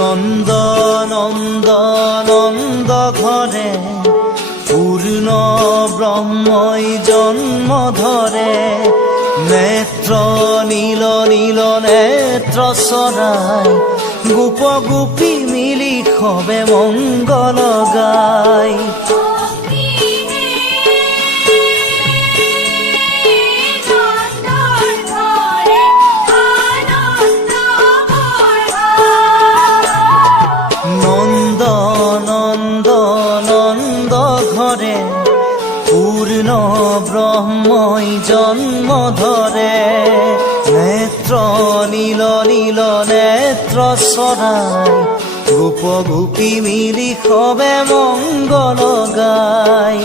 নন্দ নন্দ নন্দ ঘরে পূর্ণ ব্রহ্মই জন্ম ধরে। নেত্র নীল নীল নেত্র সরাই গোপ গোপী মিলি খবে মঙ্গল গাই। নন্দ নন্দ নন্দ ঘরে পূর্ণ ব্রহ্মই জন্ম ধরে। নেত্র নীল নীল নেত্র সরাই গোপ গোপী মিলি খবে মঙ্গল গাই।